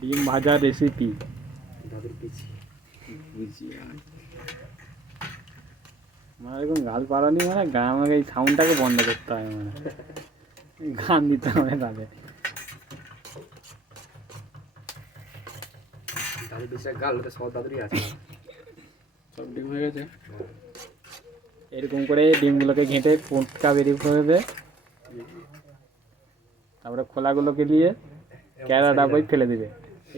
ডিম ভাজার রেসিপি আমার এরকম গাল পাড়ানি মানে আমাকে এই সাউন্ডটাকে বন্ধ করতে হবে, মানে গান দিতে হবে তাদের। সব ডিম হয়ে গেছে। এরকম করে ডিমগুলোকে ঘেঁটে পোঁটকা বেরিয়ে পড়বে, তারপরে খোলাগুলোকে দিয়ে ক্যারা ডাবাই ফেলে দিবে।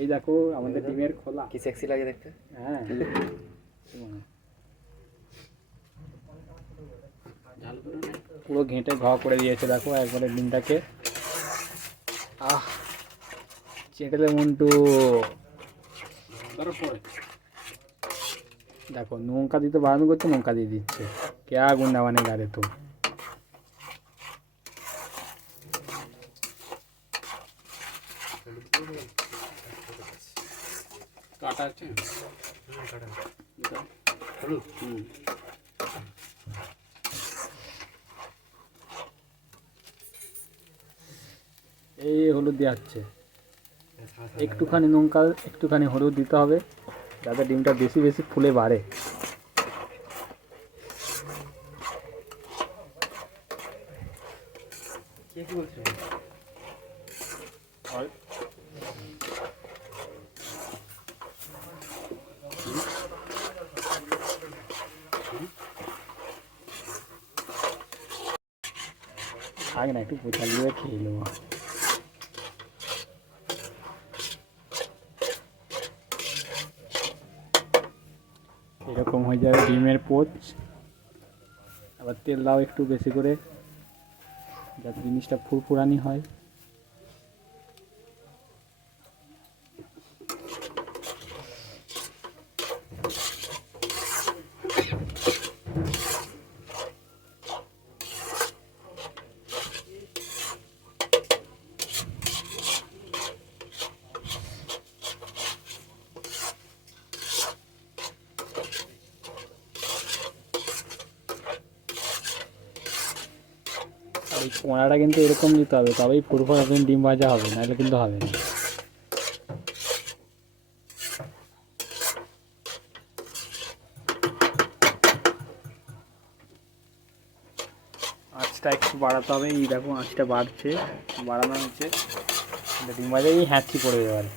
এই দেখো আমাদের ডিমের খোলা, কি সেক্সি লাগে দেখতে। হ্যাঁ পুরো ঘেঁটে ঘ করে দিয়েছে দেখো একবারে ডিমটাকে। আহ চেটেলে মন্টু। দেখো লঙ্কা দিতে বারণ করছে, লঙ্কা দিয়ে দিচ্ছে। क्या गुंडा बने गा रे तुम। কাটা আছে এই হলুদ দিয়ে যাচ্ছে, একটুখানি লঙ্কা একটুখানি হলুদ দিতে হবে যাতে ডিমটা বেশি বেশি ফুলে বাড়ে। আগে না একটু পোচা দিয়ে খেয়ে নেবো। এরকম হয়ে যাবে ডিমের পোচ। আবার তেল দাও একটু বেশি করে যাতে জিনিসটা ফুরফুরানি হয়। আর এই কোঁড়াটা কিন্তু এরকম দিতে হবে, তবেই ফুরফুরা ডিম ভাজা হবে, নাহলে কিন্তু হবে না। আঁচটা একটু বাড়াতে হবে। এই দেখো আঁচটা বাড়ছে, বাড়ানো হচ্ছে, ডিম ভাজা এই হ্যাঁচি পড়ে যাবে।